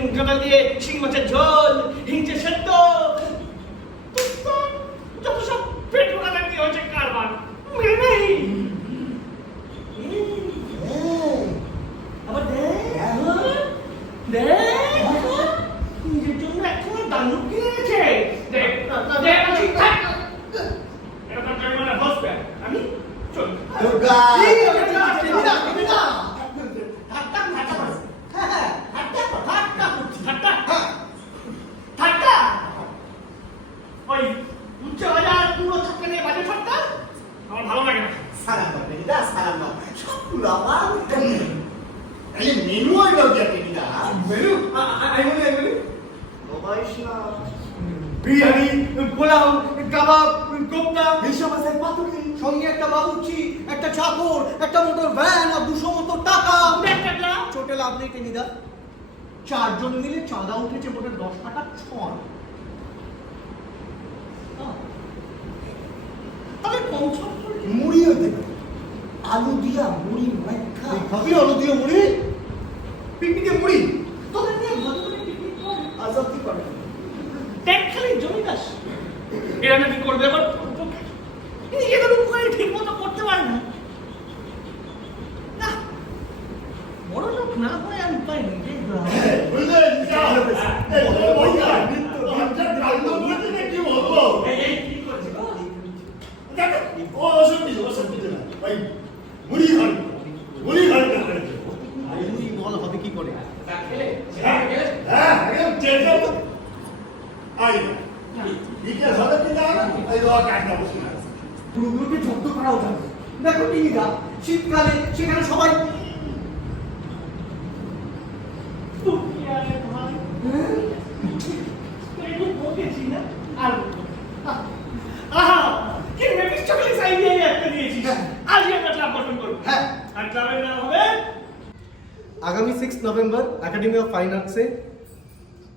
মুগ ডাল দিয়ে শিং মাছের ঝোল, হিংচে সেদ্ধ, যত সব পেট ভরা কি হয়েছে কারবার মেরে নেই। আবার নিজের জন্য এখন দানুক কিনেছে। আমি চল ওই উচ্চ বাজার পুরো ছক্কা নিয়ে বাজে ঠাট্টা আমার ভালো লাগে না। সালাম টেনিদা, সালাম দাও। সবগুলো আমার এই মেনু হইলো যে টেনিদা। মেনু আই বলি বয়স না বিরিয়ানি, পোলাও, কাবাব, কোপ্তা, এইসব আছে পাতুরি। সঙ্গে একটা বাবুর্চি, একটা চাকর, একটা মোটর ভ্যান আর 200 মতো টাকা। চোটে লাভ নেই টেনিদা, 4 জন মিলে চাঁদা উঠেছে মোটে 10 টাকা ছয়। তবে পৌঁছ মুড়ি হতে পারে, আলু দিয়া মুড়ি মাখা। খাবি আলু দিয়ে মুড়ি? পিকনিকে মুড়ি তোদের নিয়ে ভদ্রলোকে পিকনিক করে আজাদি করে। দেখ খালি জমিদাস এরা নাকি করবে আবার নিজেদের উপকারে ঠিক মতো করতে পারে না। না বড় লোক না হয় আমি পাই না বল হবে কি করে? পুরোগুলোকে জব্দ করা উচিত। দেখো টিনিদা, শীতকালে সেখানে সবাই একটু বকেছি না আর আহা কি মেফিস্টোফেলিস আইডিয়া একটা দিয়েছিস। আজই আমরা ক্লাব গঠন করব। হ্যাঁ, আর ক্লাবের নাম হবে আগামী 6 নভেম্বর একাডেমি অফ ফাইন আর্টসে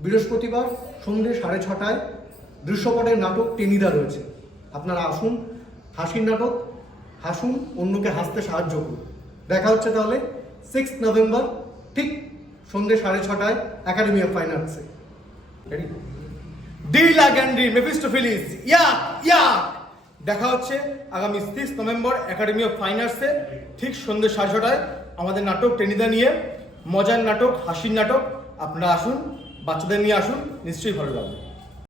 বৃহস্পতিবার সন্ধ্যে 6:30টায় দৃশ্যপটের নাটক টেনিদা রয়েছে। আপনারা আসুন, হাসির নাটক, হাসুন, অন্যকে হাসতে সাহায্য করুন। দেখা হচ্ছে তাহলে 6 নভেম্বর ঠিক সন্ধ্যে 6:30টায় একাডেমি অফ ফাইন আর্টসে। ডিল অ্যাগেন্ডি মেফিস্টোফেলিস ইয়া ইয়া। দেখা হচ্ছে আগামী 6 নভেম্বর একাডেমি অফ ফাইন আর্টসে ঠিক সন্ধ্যে 6:30টায় আমাদের নাটক টেনিদা নিয়ে। মজার নাটক, হাসির নাটক। আপনারা আসুন, বাচ্চাদের নিয়ে আসুন, নিশ্চয়ই ভালো লাগবে।